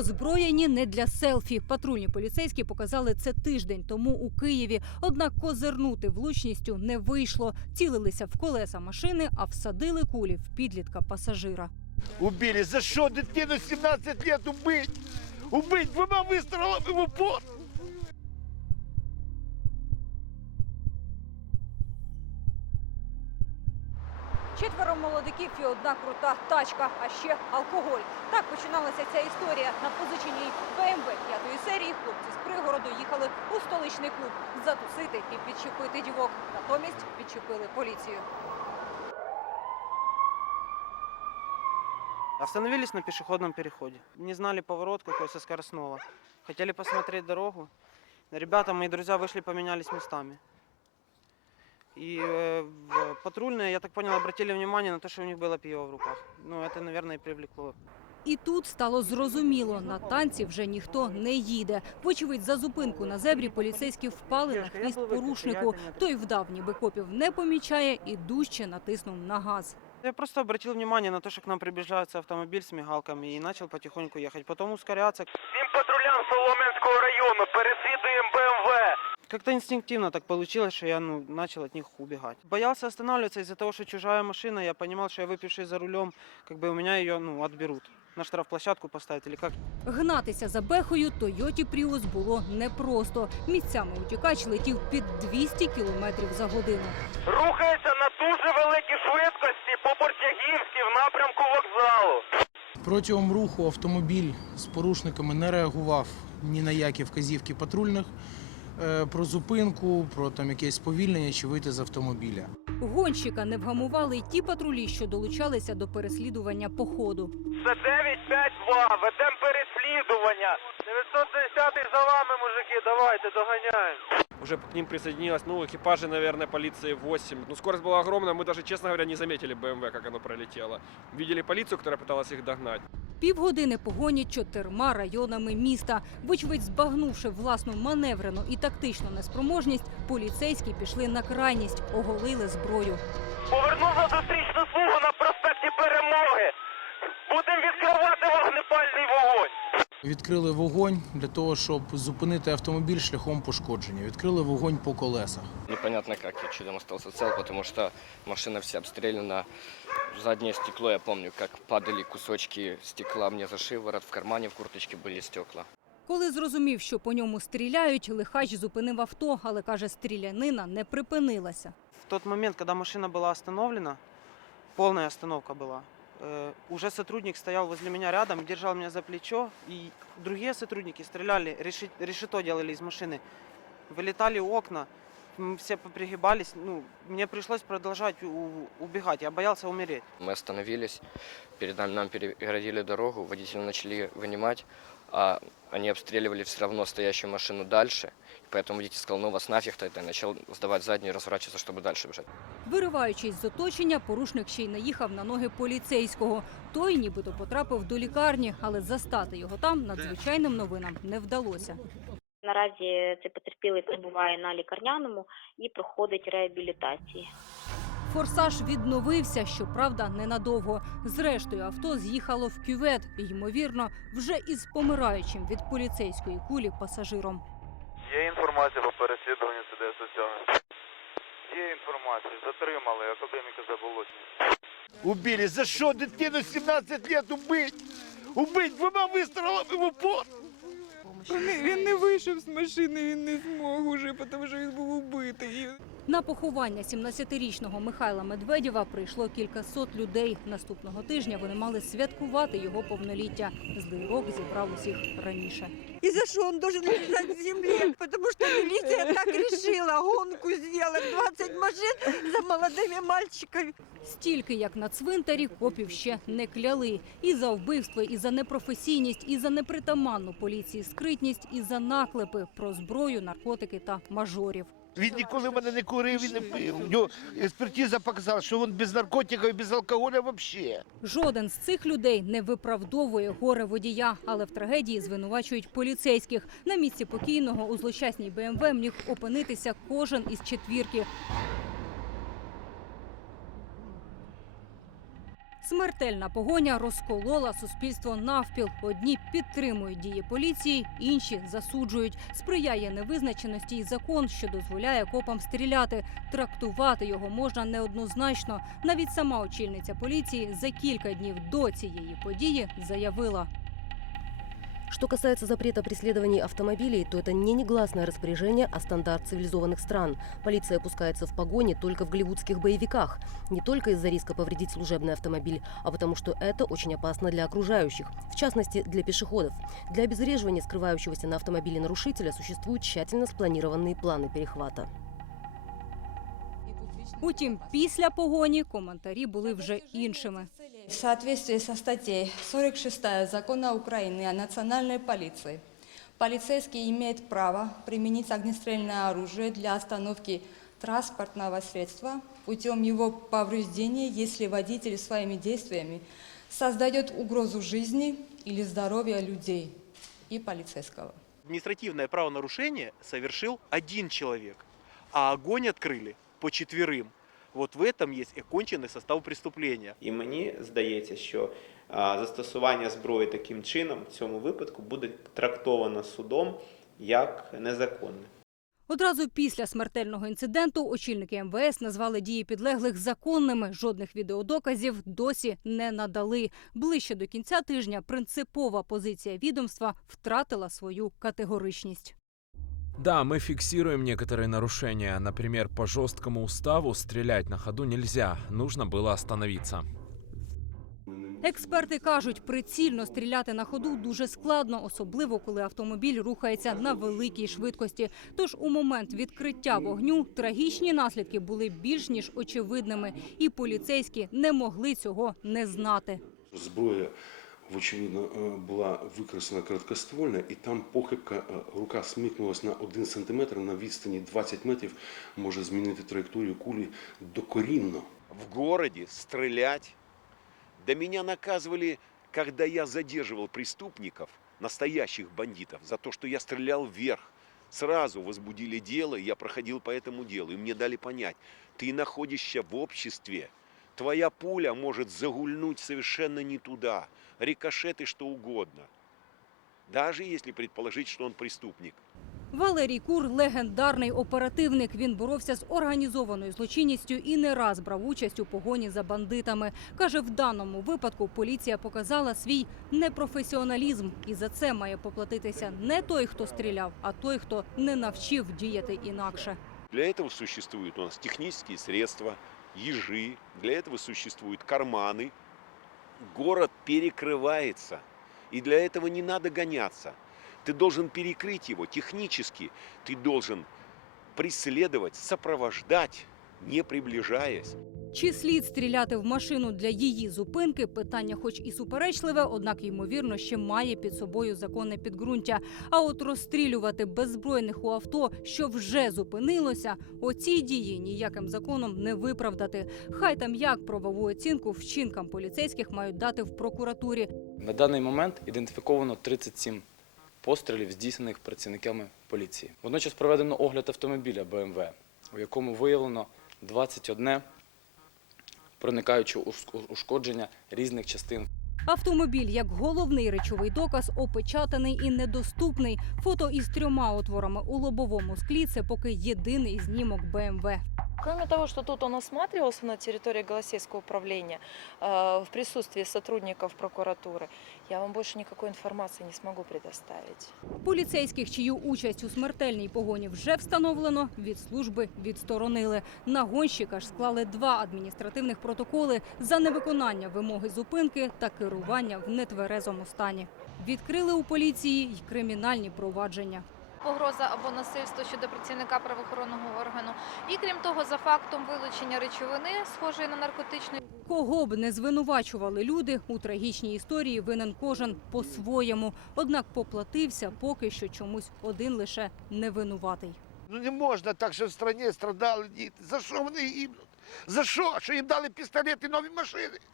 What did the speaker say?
Озброєні не для селфі. Патрульні поліцейські показали це тиждень тому у Києві. Однак козирнути влучністю не вийшло. Цілилися в колеса машини, а всадили кулі в підлітка пасажира. Убили. За що дитину 17 років убить? Убить двома вистрілами в упор. Четверо молодиків і одна крута тачка, а ще алкоголь. Так починалася ця історія. На позиченій БМВ п'ятої серії хлопці з пригороду їхали у столичний клуб затусити і підчепити дівок. Натомість підчепили поліцію. Остановились на пешеходном переходе. Не знали поворот какой со скоростного. Хотели посмотреть дорогу. Ребята, мои друзья, вышли, поменялись местами. И э, в- патрульные, я так понял, обратили внимание на то, что у них было пиво в руках. Ну, это, наверное, и привлекло. І тут стало зрозуміло, на танці вже ніхто не їде. Вочевидь, за зупинку на зебрі поліцейські впали на Дівчинка, я хвіст був викликаний, порушнику. я не Той вдав, ніби копів не помічає і дужче натиснув на газ. Я просто обратил внимание на то, что к нам приближается автомобиль с мигалками и начал потихоньку ехать. Потом ускоряться. Всім патрулям Соломенського району переслідуємо БМВ. Как-то инстинктивно так получилось, что я ну, начал от них убегать. Боялся останавливаться из-за того, что чужая машина, я понимал, что я выпивший за рулем, как бы у меня ее ну, отберут. На штрафплощадку поставят или как. Гнатися за бехою Тойоті Пріус було непросто. Місцями утікач летів під 200 кілометрів за годину. Рухається на дуже великій швидкості по Бортягівській в напрямку вокзалу. Протягом руху автомобіль з порушниками не реагував ні на які вказівки патрульних про зупинку, про там якесь сповільнення чи вийти з автомобіля. Гонщика не вгамували й ті патрулі, що долучалися до переслідування по ходу. Це 952, ведемо переслідування. 910 за вами, мужики, давайте, доганяємо. Уже к ним присоединилось, ну, экипажей, наверное, полиции 8. Ну, скорость была огромная, мы даже, честно говоря, не заметили БМВ, как оно пролетело. Видели полицию, которая пыталась их догнать. Півгодини погоні чотирма районами міста. Вочевидь, збагнувши власну маневрену і тактичну неспроможність, поліцейські пішли на крайність, оголили зброю. Повернув на зустрічну Відкрили вогонь для того, щоб зупинити автомобіль шляхом пошкодження. Відкрили вогонь по колесах. Непонятно как я чудом остался цел, потому что машина вся обстреляна. Заднее стекло, я помню, как падали кусочки стекла мне за шиворот. В кармане в курточке были стекла. Коли зрозумів, що по ньому стріляють, лихач зупинив авто, але каже, стрілянина не припинилася. В тот момент, когда машина была остановлена, полная остановка была, э, уже сотрудник стоял возле меня рядом, держал меня за плечо, и другие сотрудники стреляли, решето делали из машины, вылетали окна, мы все попригибались, ну, мне пришлось продолжать у- убегать, я боялся умереть. Мы остановились, перед нами нам перегородили дорогу, водители начали вынимать, а они обстреливали все равно стоящую машину дальше. Поэтому водитель сказал, ну вас нафиг тогда, и начал сдавать задние, разворачиваться, чтобы дальше бежать. Вириваючись з оточення, порушник ще й наїхав на ноги поліцейського. Той нібито потрапив до лікарні, але застати його там надзвичайним новинам не вдалося. Наразі цей потерпілий перебуває на лікарняному і проходить реабілітації. Форсаж відновився, щоправда, ненадовго. Зрештою, авто з'їхало в кювет, ймовірно, вже із помираючим від поліцейської кулі пасажиром. Є інформація по переслідуванню ЦДС-7. Є інформація, затримали академіка Заболотні. Убили. За що дитину 17 лет убить? Убить двома вистрілами в упор. Він, він не вийшов з машини, він не змог уже, тому що він був убитий. На поховання 17-річного Михайла Медведєва прийшло кількасот людей. Наступного тижня вони мали святкувати його повноліття. Здивок зібрав усіх раніше. И за что он должен лежать в земле? Потому что милиция так решила гонку сделать. 20 машин за молодыми мальчиками. Стільки, як на цвинтарі, копів ще не кляли. І за вбивство, і за непрофесійність, і за непритаманну поліції скритність, і за наклепи про зброю, наркотики та мажорів. Він ніколи в мене не курив і не пив. У нього експертиза показала, що він без наркотиків і без алкоголя взагалі. Жоден з цих людей не виправдовує горе водія, але в трагедії звинувачують поліцейських. На місці покійного у злощасній БМВ міг опинитися кожен із четвірки. Смертельна погоня розколола суспільство навпіл. Одні підтримують дії поліції, інші засуджують. Сприяє невизначеності й закон, що дозволяє копам стріляти. Трактувати його можна неоднозначно. Навіть сама очільниця поліції за кілька днів до цієї події заявила. Что касается запрета преследований автомобилей, то это не негласное распоряжение, а стандарт цивилизованных стран. Полиция опускается в погоне только в голливудских боевиках. Не только из-за риска повредить служебный автомобиль, а потому что это очень опасно для окружающих, в частности для пешеходов. Для обезвреживания скрывающегося на автомобиле нарушителя существуют тщательно спланированные планы перехвата. Утім, після погоні коментарі були вже іншими. В соответствии со статьей 46 Закона Украины о национальной полиции, полицейский имеет право применить огнестрельное оружие для остановки транспортного средства путем его повреждения, если водитель своими действиями создает угрозу жизни или здоровья людей и полицейского. Административное правонарушение совершил один человек, а огонь открыли по четверым. Вот в этом есть и конченый состав преступления. І мені здається, що а, застосування зброї таким чином в цьому випадку буде трактовано судом як незаконне. Одразу після смертельного інциденту очільники МВС назвали дії підлеглих законними. Жодних відеодоказів досі не надали. Ближче до кінця тижня принципова позиція відомства втратила свою категоричність. Да, мы фиксируем некоторые нарушения. Например, по жесткому уставу стрелять на ходу нельзя. Нужно было остановиться. Експерти кажуть, прицільно стріляти на ходу дуже складно, особливо коли автомобіль рухається на великій швидкості. Тож у момент відкриття вогню трагічні наслідки були більш ніж очевидними, і поліцейські не могли цього не знати. Зброя, очевидно, е, була використана короткоствольно, і там похибка, е, рука смикнулась на 1 см на відстані 20 метрів, може змінити траєкторію кулі докорінно. В городе стрелять. Да меня наказывали, когда я задерживал преступников, настоящих бандитов, за то, что я стрелял вверх. Сразу возбудили дело, и я проходил по этому делу. И мне дали понять, ты находишься в обществе. Твоя пуля может загульнуть совершенно не туда. Рикошеты что угодно. Даже если предположить, что он преступник. Валерій Кур легендарний оперативник. Він боровся з організованою злочинністю і не раз брав участь у погоні за бандитами. Каже, в даному випадку поліція показала свій непрофесіоналізм, і за це має поплатитися не той, хто стріляв, а той, хто не навчив діяти інакше. Для этого существуют у нас технические средства, ежи, для этого существуют карманы. Город перекрывается, и для этого не надо гоняться. Ты должен перекрыть его технически, ты должен преследовать, сопровождать, не приближаясь. Чи слід стріляти в машину для її зупинки? Питання, хоч і суперечливе, однак ймовірно ще має під собою законне підґрунтя. А от розстрілювати беззбройних у авто, що вже зупинилося, оці дії ніяким законом не виправдати. Хай там як правову оцінку вчинкам поліцейських мають дати в прокуратурі. На даний момент ідентифіковано 37 пострілів, здійснених працівниками поліції. Водночас проведено огляд автомобіля БМВ, у якому виявлено 21 проникаюче ушк- ушкодження різних частин Автомобіль як головний речовий доказ опечатаний і недоступний. Фото із трьома отворами у лобовому склі це поки єдиний знімок БМВ. Кроме того, что тут он осматривался на территории Голосейского управления э, в присутствии сотрудников прокуратуры, я вам больше никакой информации не смогу предоставить. Поліцейських, чию участь у смертельній погоні вже встановлено, від служби відсторонили. На гонщика ж склали два адміністративних протоколи за невиконання вимоги зупинки та керування в нетверезому стані. Відкрили у поліції й кримінальні провадження. Погроза або насильство щодо працівника правоохоронного органу. І крім того, за фактом вилучення речовини, схожої на наркотичну, Кого б не звинувачували люди, у трагічній історії винен кожен по-своєму. Однак поплатився поки що чомусь один лише невинуватий. Ну не можна так, що в стране страдали діти. За що вони гибнуть? За що? Що їм дали пістолети, нові машини?